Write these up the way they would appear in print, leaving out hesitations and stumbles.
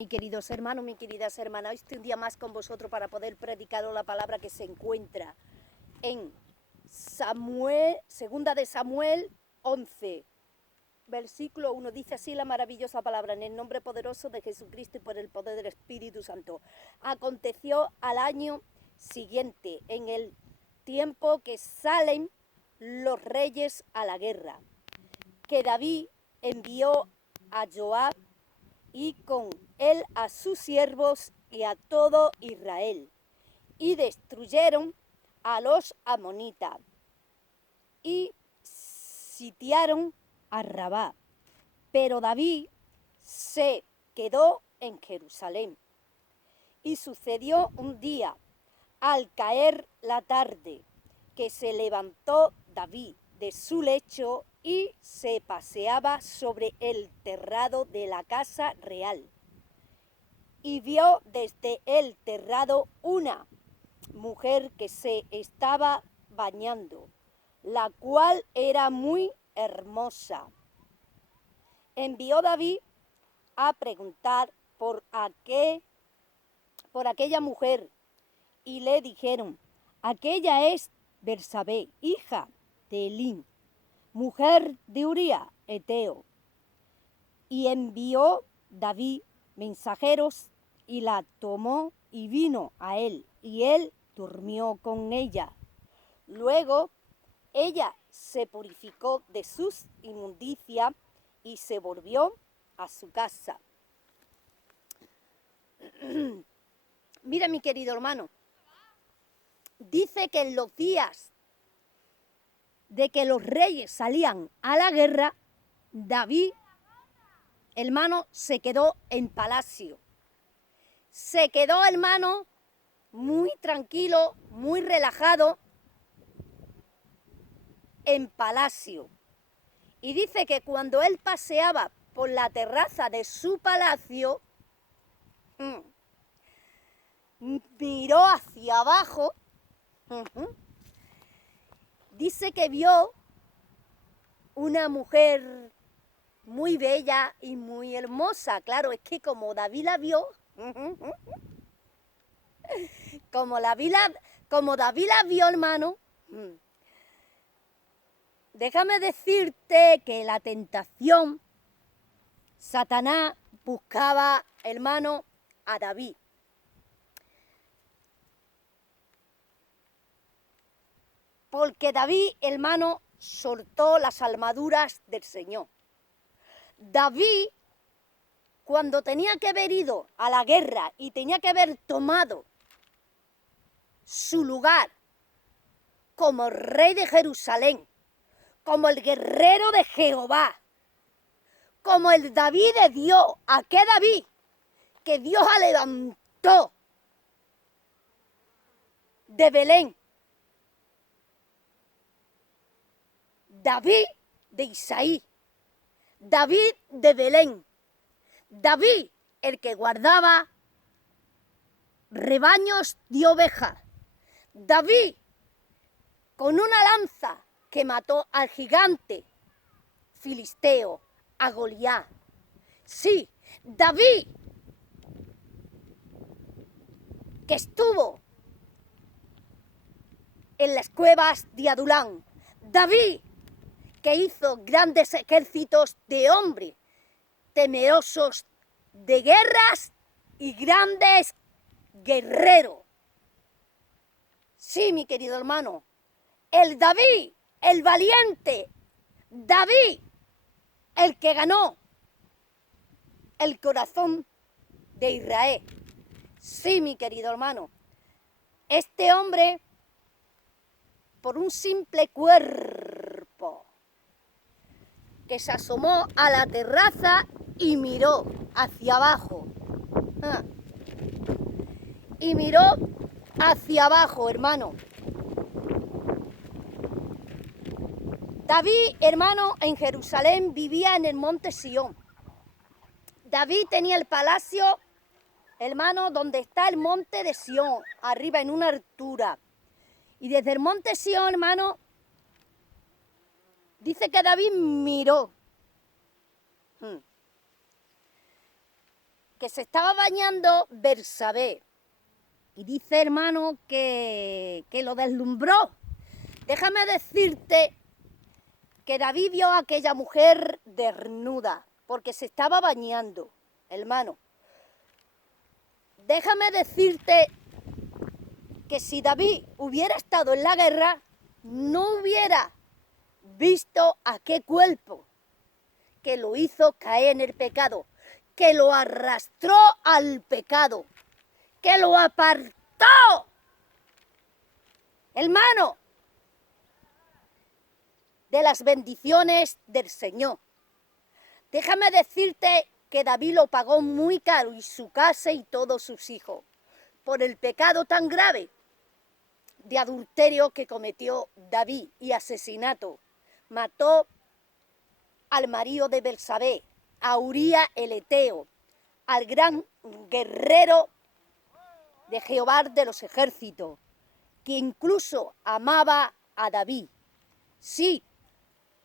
Mi queridos hermanos, mis queridas hermanas, hoy estoy un día más con vosotros para poder predicaros la palabra que se encuentra en segunda de Samuel 11, versículo 1. Dice así la maravillosa palabra: en el nombre poderoso de Jesucristo y por el poder del Espíritu Santo. Aconteció al año siguiente, en el tiempo que salen los reyes a la guerra, que David envió a Joab y con él a sus siervos y a todo Israel, y destruyeron a los amonitas y sitiaron a Rabá. Pero David se quedó en Jerusalén. Y sucedió un día, al caer la tarde, que se levantó David de su lecho y se paseaba sobre el terrado de la casa real. Y vio desde el terrado una mujer que se estaba bañando, la cual era muy hermosa. Envió David a preguntar por aquella mujer, y le dijeron: aquella es Bersabé, hija de Elín, mujer de Uría Eteo. Y envió David mensajeros y la tomó y vino a él, y él durmió con ella. Luego ella se purificó de sus inmundicias y se volvió a su casa. Mira, mi querido hermano, dice que en los días de que los reyes salían a la guerra, David, hermano, se quedó en palacio. Se quedó, hermano, muy tranquilo, muy relajado en palacio. Y dice que cuando él paseaba por la terraza de su palacio, miró hacia abajo, dice que vio una mujer muy bella y muy hermosa. Claro, es que como David la vio, como David la vio, hermano, déjame decirte que la tentación, Satanás buscaba, hermano, a David. Porque David, hermano, soltó las armaduras del Señor. David, cuando tenía que haber ido a la guerra y tenía que haber tomado su lugar como rey de Jerusalén, como el guerrero de Jehová, como el David de Dios, aquel David que Dios levantó de Belén, David de Isaí, David de Belén, David el que guardaba rebaños de ovejas, David con una lanza que mató al gigante filisteo, a Goliat. Sí, David que estuvo en las cuevas de Adulán, David que hizo grandes ejércitos de hombres temerosos de guerras y grandes guerreros. Sí, mi querido hermano, el David, el valiente, David, el que ganó el corazón de Israel. Sí, mi querido hermano, este hombre, por un simple cuerpo, que se asomó a la terraza y miró hacia abajo. Y miró hacia abajo, hermano. David, hermano, en Jerusalén vivía en el monte Sión. David tenía el palacio, hermano, donde está el monte de Sión, arriba en una altura. Y desde el monte Sión, hermano, dice que David miró. que se estaba bañando Bersabé. Y dice, hermano, que lo deslumbró. Déjame decirte que David vio a aquella mujer desnuda, porque se estaba bañando, hermano. Déjame decirte que si David hubiera estado en la guerra, no hubiera visto a qué cuerpo que lo hizo caer en el pecado, que lo arrastró al pecado, que lo apartó, hermano, de las bendiciones del Señor. Déjame decirte que David lo pagó muy caro, y su casa y todos sus hijos, por el pecado tan grave de adulterio que cometió David y asesinato. Mató al marido de Bersabé, a Uría el Eteo, al gran guerrero de Jehová de los ejércitos, que incluso amaba a David. Sí,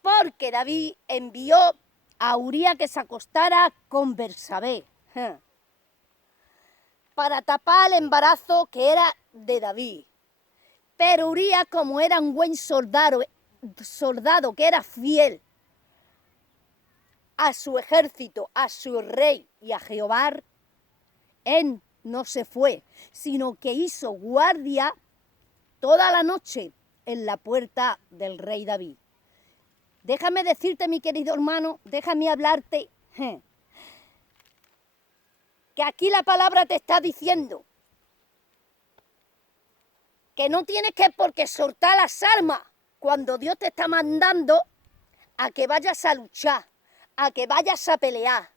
porque David envió a Uría que se acostara con Bersabé para tapar el embarazo que era de David. Pero Uría, como era un buen soldado que era fiel a su ejército, a su rey y a Jehová, él no se fue, sino que hizo guardia toda la noche en la puerta del rey David. Déjame decirte, mi querido hermano, déjame hablarte, que aquí la palabra te está diciendo que no tienes que por qué soltar las armas cuando Dios te está mandando a que vayas a luchar, a que vayas a pelear,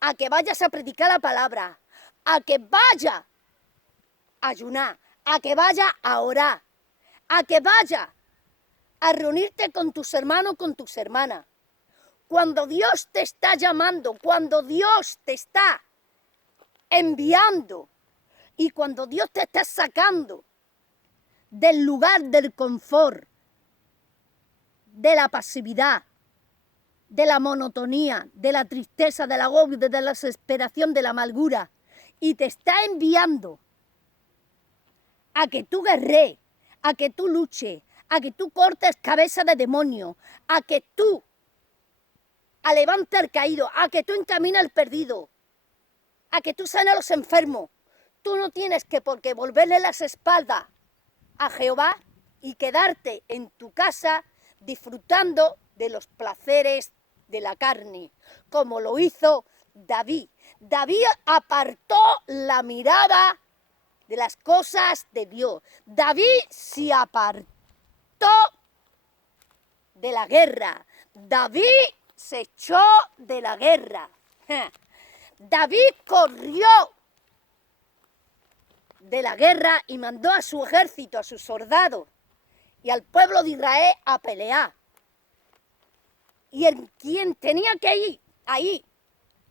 a que vayas a predicar la palabra, a que vayas a ayunar, a que vayas a orar, a que vayas a reunirte con tus hermanos, con tus hermanas. Cuando Dios te está llamando, cuando Dios te está enviando y cuando Dios te está sacando del lugar del confort, de la pasividad, de la monotonía, de la tristeza, del agobio, de la desesperación, de la amargura, y te está enviando a que tú guerrees, a que tú luches, a que tú cortes cabeza de demonio, a que tú levantes al caído, a que tú encaminas al perdido, a que tú sanes a los enfermos. Tú no tienes que por qué volverle las espaldas a Jehová y quedarte en tu casa disfrutando de los placeres de la carne, como lo hizo David. David apartó la mirada de las cosas de Dios. David se apartó de la guerra. David se echó de la guerra. David corrió de la guerra y mandó a su ejército, a sus soldados y al pueblo de Israel a pelear. Y quien tenía que ir ahí,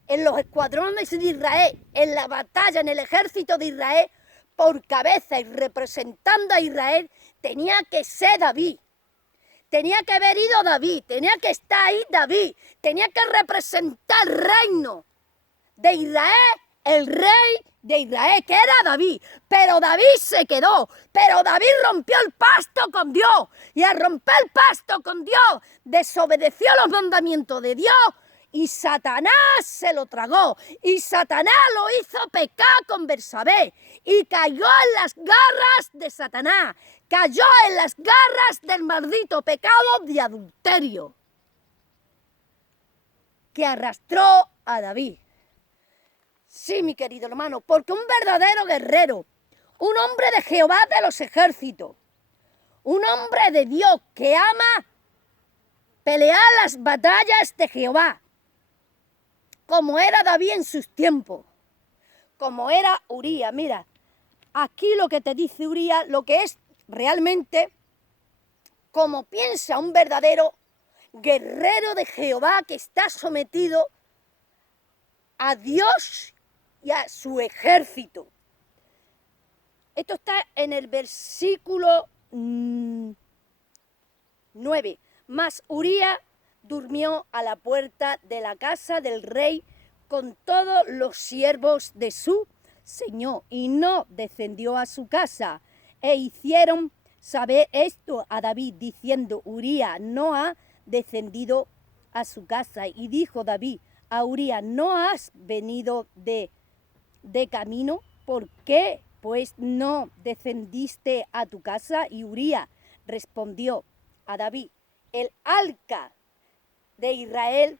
en los escuadrones de Israel, en la batalla, en el ejército de Israel, por cabeza y representando a Israel, tenía que ser David. Tenía que haber ido David, tenía que estar ahí David, tenía que representar el reino de Israel, el rey de Israel, que era David. Pero David se quedó, pero David rompió el pacto con Dios, y al romper el pacto con Dios, desobedeció los mandamientos de Dios, y Satanás se lo tragó, y Satanás lo hizo pecar con Bersabé, y cayó en las garras de Satanás, cayó en las garras del maldito pecado de adulterio, que arrastró a David. Sí, mi querido hermano, porque un verdadero guerrero, un hombre de Jehová de los ejércitos, un hombre de Dios que ama pelear las batallas de Jehová, como era David en sus tiempos, como era Uría. Mira, aquí lo que te dice Uría, lo que es realmente como piensa un verdadero guerrero de Jehová que está sometido a Dios y a su ejército. Esto está en el versículo 9. Mas Uría durmió a la puerta de la casa del rey con todos los siervos de su señor, y no descendió a su casa. E hicieron saber esto a David, diciendo: Urías no ha descendido a su casa. Y dijo David a Urías: ¿no has venido de camino? ¿Por qué pues no descendiste a tu casa? Y Urías respondió a David: el arca de Israel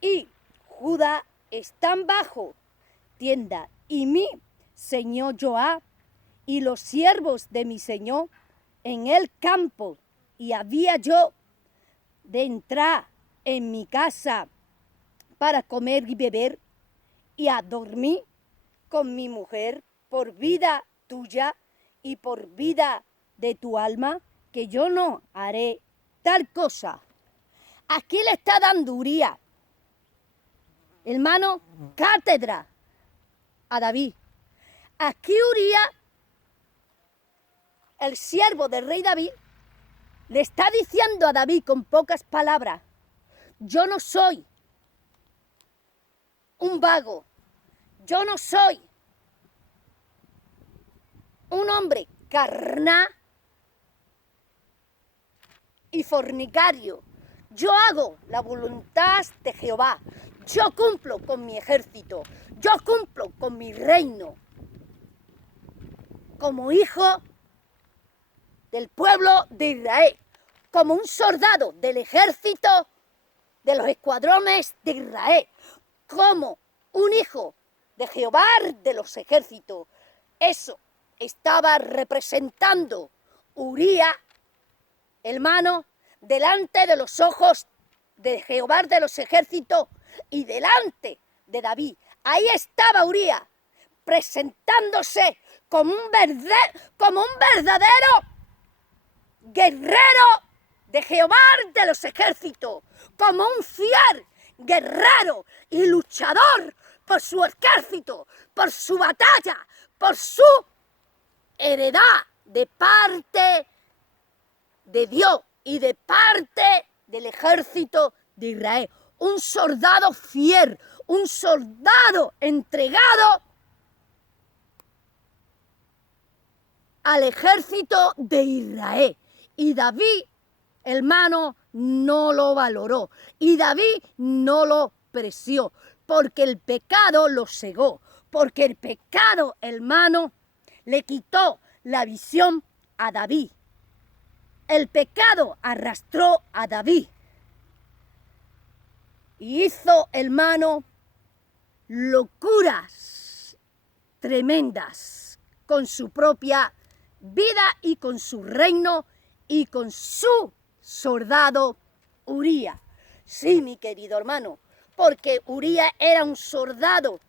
y Judá están bajo tienda, y mi señor Joab y los siervos de mi señor en el campo, y había yo de entrar en mi casa para comer y beber y a dormir con mi mujer por vida tuya y por vida de tu alma, que yo no haré tal cosa. Aquí le está dando Urías, hermano, cátedra a David. Aquí Urías, el siervo del rey David, le está diciendo a David con pocas palabras: yo no soy un vago, yo no soy un hombre carnal y fornicario. Yo hago la voluntad de Jehová. Yo cumplo con mi ejército. Yo cumplo con mi reino. Como hijo del pueblo de Israel. Como un soldado del ejército de los escuadrones de Israel. Como un hijo de Jehová de los ejércitos. Eso estaba representando Urías, hermano, delante de los ojos de Jehová de los ejércitos y delante de David. Ahí estaba Urías, presentándose como un verdadero guerrero de Jehová de los ejércitos, como un fiel guerrero y luchador por su ejército, por su batalla, por su heredad de parte de Dios y de parte del ejército de Israel. Un soldado fiel, un soldado entregado al ejército de Israel. Y David, hermano, no lo valoró. Y David no lo preció, porque el pecado lo cegó. Porque el pecado, hermano, le quitó la visión a David. El pecado arrastró a David y hizo, hermano, locuras tremendas con su propia vida y con su reino y con su soldado Urías. Sí, mi querido hermano, porque Urías era un soldado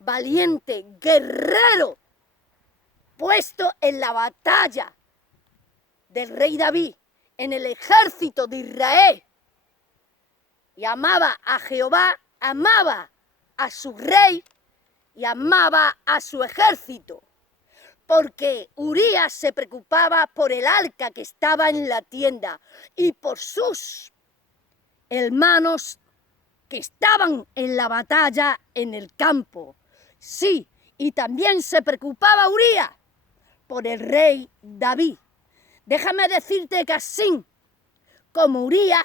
valiente, guerrero, puesto en la batalla del rey David, en el ejército de Israel, y amaba a Jehová, amaba a su rey y amaba a su ejército, porque Urías se preocupaba por el arca que estaba en la tienda y por sus hermanos que estaban en la batalla en el campo. Sí, y también se preocupaba Urías por el rey David. Déjame decirte que así como Urías,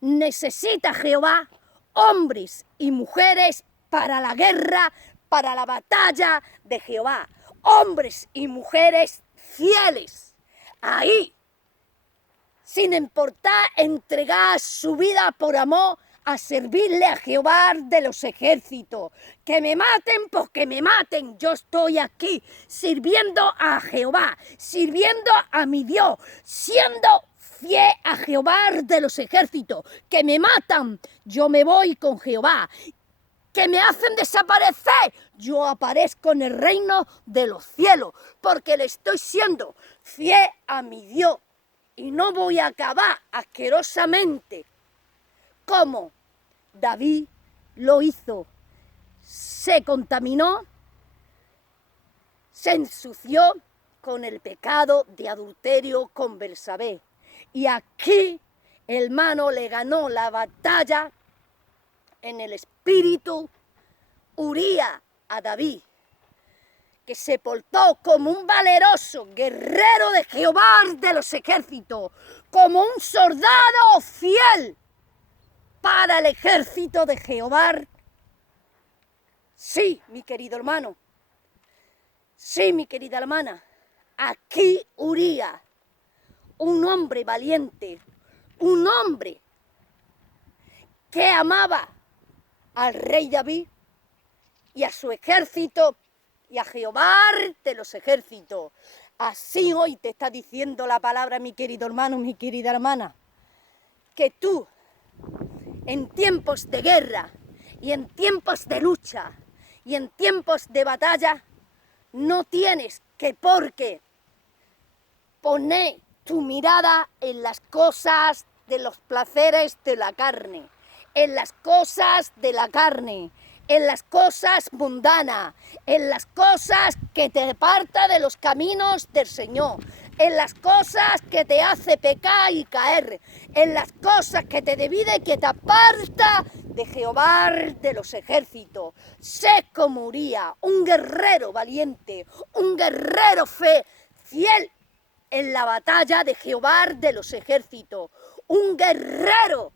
necesita Jehová hombres y mujeres para la guerra, para la batalla de Jehová. Hombres y mujeres fieles. Ahí, sin importar entregar su vida por amor a servirle a Jehová de los ejércitos. Que me maten, pues que me maten. Yo estoy aquí sirviendo a Jehová, sirviendo a mi Dios, siendo fiel a Jehová de los ejércitos. Que me matan, yo me voy con Jehová. Que me hacen desaparecer, yo aparezco en el reino de los cielos, porque le estoy siendo fiel a mi Dios. Y no voy a acabar asquerosamente como David lo hizo. Se contaminó, se ensució con el pecado de adulterio con Betsabé. Y aquí, hermano, le ganó la batalla en el espíritu Uría a David, que se portó como un valeroso guerrero de Jehová de los ejércitos, como un soldado fiel para el ejército de Jehová. Sí, mi querido hermano, sí, mi querida hermana, aquí Uría, un hombre valiente, un hombre que amaba al rey David y a su ejército y a Jehová de los ejércitos. Así hoy te está diciendo la palabra, mi querido hermano, mi querida hermana, que tú en tiempos de guerra y en tiempos de lucha y en tiempos de batalla no tienes que por qué poner tu mirada en las cosas de los placeres de la carne, en las cosas de la carne, en las cosas mundanas, en las cosas que te aparta de los caminos del Señor, en las cosas que te hace pecar y caer, en las cosas que te divide y que te aparta de Jehová de los ejércitos. Sé como Uría, un guerrero valiente, un guerrero fiel en la batalla de Jehová de los ejércitos, un guerrero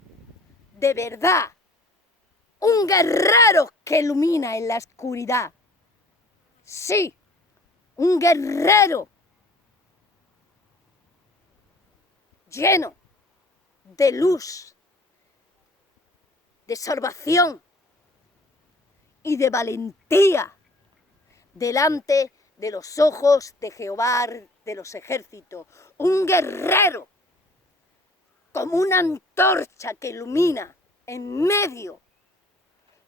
de verdad, un guerrero que ilumina en la oscuridad. Sí, un guerrero lleno de luz, de salvación y de valentía delante de los ojos de Jehová de los ejércitos. Un guerrero como una antorcha que ilumina en medio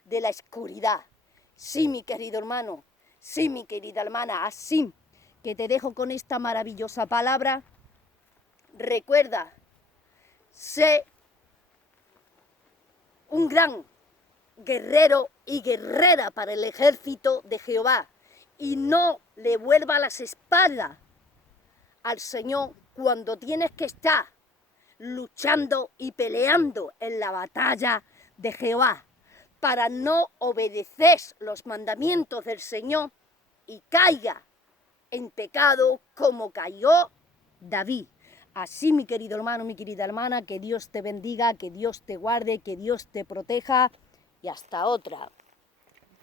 de la oscuridad. Sí, mi querido hermano, sí, mi querida hermana, así que te dejo con esta maravillosa palabra. Recuerda, sé un gran guerrero y guerrera para el ejército de Jehová y no le vuelva las espaldas al Señor cuando tienes que estar luchando y peleando en la batalla de Jehová, para no obedecer los mandamientos del Señor y caiga en pecado como cayó David. Así, mi querido hermano, mi querida hermana, que Dios te bendiga, que Dios te guarde, que Dios te proteja y hasta otra.